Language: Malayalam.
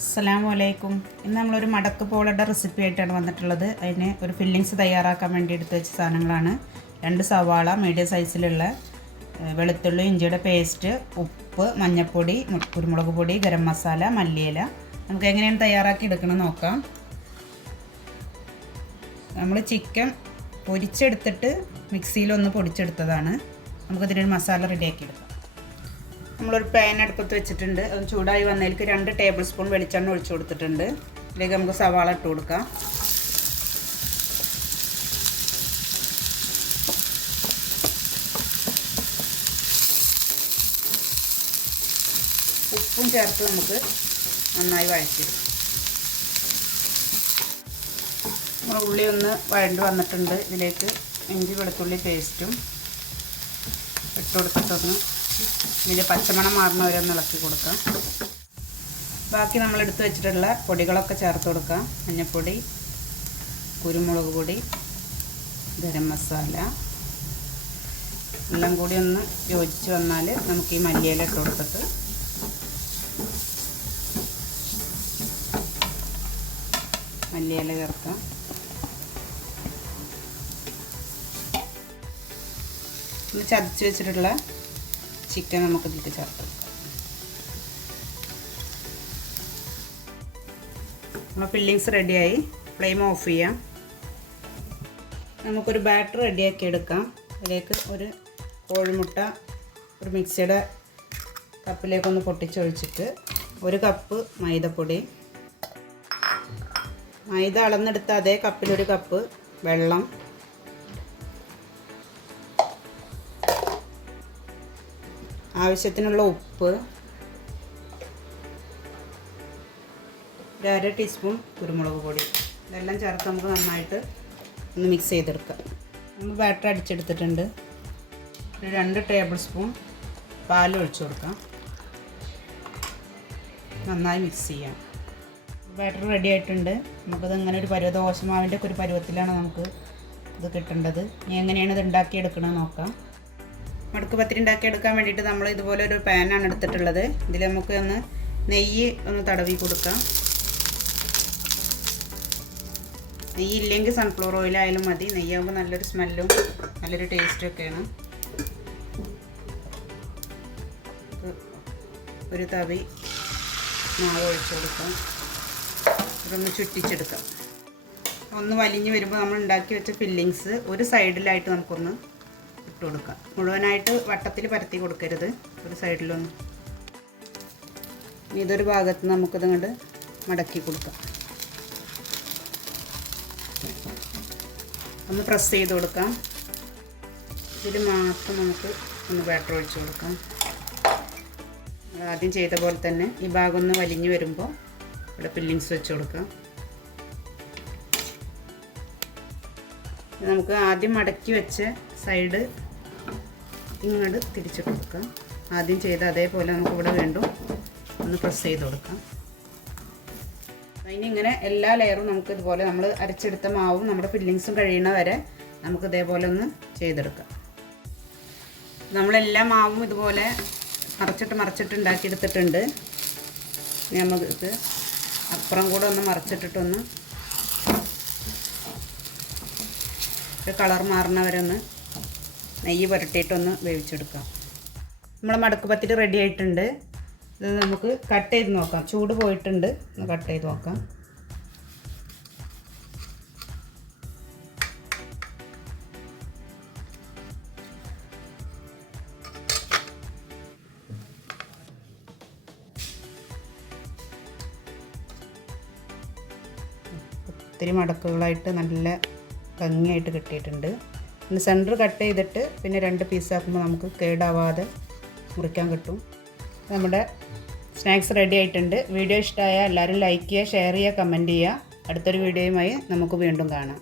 അസ്സലാമലൈക്കും. ഇന്ന് നമ്മളൊരു മടക്ക് പോളയുടെ റെസിപ്പി ആയിട്ടാണ് വന്നിട്ടുള്ളത്. അതിന് ഒരു ഫില്ലിങ്സ് തയ്യാറാക്കാൻ വേണ്ടി എടുത്ത് വെച്ച സാധനങ്ങളാണ് 2 സവാള മീഡിയം സൈസിലുള്ള, വെളുത്തുള്ളി ഇഞ്ചിയുടെ പേസ്റ്റ്, ഉപ്പ്, മഞ്ഞൾപ്പൊടി, കുരുമുളക് പൊടി, ഗരം മസാല, മല്ലിയില. നമുക്ക് എങ്ങനെയാണ് തയ്യാറാക്കി എടുക്കണം നോക്കാം. നമ്മൾ ചിക്കൻ പൊരിച്ചെടുത്തിട്ട് മിക്സിയിലൊന്ന് പൊടിച്ചെടുത്തതാണ്. നമുക്കതിനൊരു മസാല റെഡിയാക്കി എടുക്കാം. നമ്മളൊരു പാൻ അടുപ്പത്ത് വെച്ചിട്ടുണ്ട്. അത് ചൂടായി വന്നതിലേക്ക് 2 ടേബിൾ സ്പൂൺ വെളിച്ചെണ്ണ ഒഴിച്ചു കൊടുത്തിട്ടുണ്ട്. ഇതിലേക്ക് നമുക്ക് സവാള ഇട്ട് കൊടുക്കാം. ഉപ്പും ചേർത്ത് നമുക്ക് നന്നായി വഴറ്റിയെടുക്കാം. നമ്മൾ ഉള്ളി ഒന്ന് വഴണ്ട് വന്നിട്ടുണ്ട്. ഇതിലേക്ക് ഇഞ്ചി വെളുത്തുള്ളി പേസ്റ്റും ഇട്ട് കൊടുത്തിട്ടൊന്ന് ഇതിൽ പച്ചമണം മാറുന്നവരെ ഒന്ന് ഇളക്കി കൊടുക്കാം. ബാക്കി നമ്മൾ എടുത്ത് വെച്ചിട്ടുള്ള പൊടികളൊക്കെ ചേർത്ത് കൊടുക്കാം. മഞ്ഞൾപ്പൊടി, കുരുമുളക് പൊടി, ഗരം മസാല എല്ലാം കൂടി ഒന്ന് യോജിച്ച് വന്നാൽ നമുക്ക് ഈ മല്ലിയില ഇട്ട് കൊടുത്തിട്ട് മല്ലിയില ചേർക്കാം. ഒന്ന് ചതച്ച് വെച്ചിട്ടുള്ള ചിക്കൻ നമുക്ക് ഇതിലേക്ക് ചേർത്ത് കൊടുക്കാം. നമ്മൾ ഫില്ലിങ്സ് റെഡിയായി. ഫ്ലെയിം ഓഫ് ചെയ്യാം. നമുക്കൊരു ബാറ്റർ റെഡിയാക്കി എടുക്കാം. അതിലേക്ക് ഒരു കോഴിമുട്ട ഒരു മിക്സിയുടെ കപ്പിലേക്കൊന്ന് പൊട്ടിച്ചൊഴിച്ചിട്ട് 1 കപ്പ് മൈദപ്പൊടി, മൈദ അളന്നെടുത്ത അതേ കപ്പിൽ 1 കപ്പ് വെള്ളം, ആവശ്യത്തിനുള്ള ഉപ്പ്, 1/2 ടീസ്പൂൺ കുരുമുളക് പൊടി, ഇതെല്ലാം ചേർത്ത് നമുക്ക് നന്നായിട്ട് ഒന്ന് മിക്സ് ചെയ്തെടുക്കാം. നമ്മൾ ബാറ്റർ അടിച്ചെടുത്തിട്ടുണ്ട്. ഒരു 2 ടേബിൾ സ്പൂൺ പാൽ ഒഴിച്ചു കൊടുക്കാം. നന്നായി മിക്സ് ചെയ്യാം. ബാറ്റർ റെഡി ആയിട്ടുണ്ട്. നമുക്കത് ഇങ്ങനെ ഒരു ദോശമാവിൻ്റെ ഒക്കെ ഒരു പരുവത്തിലാണ് നമുക്ക് ഇത് കിട്ടേണ്ടത്. ഇനി എങ്ങനെയാണ് ഇത് ഉണ്ടാക്കിയെടുക്കണമെന്ന് നോക്കാം. മടക്ക് പത്തിരി ഉണ്ടാക്കിയെടുക്കാൻ വേണ്ടിയിട്ട് നമ്മൾ ഇതുപോലെ ഒരു പാനാണ് എടുത്തിട്ടുള്ളത്. ഇതിൽ നമുക്ക് ഒന്ന് നെയ്യ് ഒന്ന് തടവി കൊടുക്കാം. നെയ്യ് ഇല്ലെങ്കിൽ സൺഫ്ലവർ ഓയിലായാലും മതി. നെയ്യാകുമ്പോൾ നല്ലൊരു സ്മെല്ലും നല്ലൊരു ടേസ്റ്റും ഒക്കെയാണ്. ഒരു തവി മാവ് ഒഴിച്ചു കൊടുക്കാം. ഇതൊന്ന് ചുറ്റിച്ചെടുക്കാം. ഒന്ന് വലിഞ്ഞ് വരുമ്പോൾ നമ്മൾ ഉണ്ടാക്കി വെച്ച ഫില്ലിങ്സ് ഒരു സൈഡിലായിട്ട് നമുക്കൊന്ന് ഇട്ട് കൊടുക്കാം. മുഴുവനായിട്ട് വട്ടത്തിൽ പരത്തി കൊടുക്കരുത്, ഒരു സൈഡിലൊന്ന്. ഇതൊരു ഭാഗത്ത് നമുക്കിത് ഇങ്ങോട്ട് മടക്കി കൊടുക്കാം. ഒന്ന് പ്രസ് ചെയ്ത് കൊടുക്കാം. ഇതിൽ മാത്രം നമുക്ക് ഒന്ന് ബാറ്റർ ഒഴിച്ചു കൊടുക്കാം. ആദ്യം ചെയ്ത പോലെ തന്നെ ഈ ഭാഗം ഒന്ന് വലിഞ്ഞ് വരുമ്പോൾ ഇവിടെ ഫില്ലിങ്സ് വെച്ച് കൊടുക്കാം. നമുക്ക് ആദ്യം മടക്കി വെച്ച സൈഡ് ഇങ്ങോട്ട് തിരിച്ചിട്ട് കൊടുക്കാം. ആദ്യം ചെയ്ത് അതേപോലെ നമുക്കിവിടെ വീണ്ടും ഒന്ന് പ്രസ് ചെയ്ത് കൊടുക്കാം. അതിന് ഇങ്ങനെ എല്ലാ ലെയറും നമുക്ക് ഇതുപോലെ നമ്മൾ അരച്ചെടുത്ത മാവും നമ്മുടെ ഫില്ലിങ്സും കഴിയുന്ന വരെ നമുക്ക് ഇതേപോലെ ഒന്ന് ചെയ്തെടുക്കാം. നമ്മളെല്ലാ മാവും ഇതുപോലെ മറച്ചിട്ട് ഉണ്ടാക്കിയെടുത്തിട്ടുണ്ട്. നമുക്ക് അപ്പുറം കൂടെ ഒന്ന് മറച്ചിട്ടിട്ടൊന്ന് കളർ മാറുന്നവരൊന്ന് നെയ്യ് പുരട്ടിയിട്ടൊന്ന് വേവിച്ചെടുക്കാം. നമ്മൾ മടക്ക് പത്തിരി റെഡി ആയിട്ടുണ്ട്. ഇത് നമുക്ക് കട്ട് ചെയ്ത് നോക്കാം. ചൂട് പോയിട്ടുണ്ട്. ഒന്ന് കട്ട് ചെയ്ത് നോക്കാം. ഒത്തിരി മടക്കുകളായിട്ട് നല്ല ഭംഗിയായിട്ട് കിട്ടിയിട്ടുണ്ട്. പിന്നെ സെൻറ്റർ കട്ട് ചെയ്തിട്ട് പിന്നെ 2 പീസാക്കുമ്പോൾ നമുക്ക് കേടാവാതെ മുറിക്കാൻ കിട്ടും. നമ്മുടെ സ്നാക്സ് റെഡി ആയിട്ടുണ്ട്. വീഡിയോ ഇഷ്ടമായാൽ എല്ലാവരും ലൈക്ക് ചെയ്യുക, ഷെയർ ചെയ്യുക, കമൻറ്റ് ചെയ്യുക. അടുത്തൊരു വീഡിയോയുമായി നമുക്ക് വീണ്ടും കാണാം.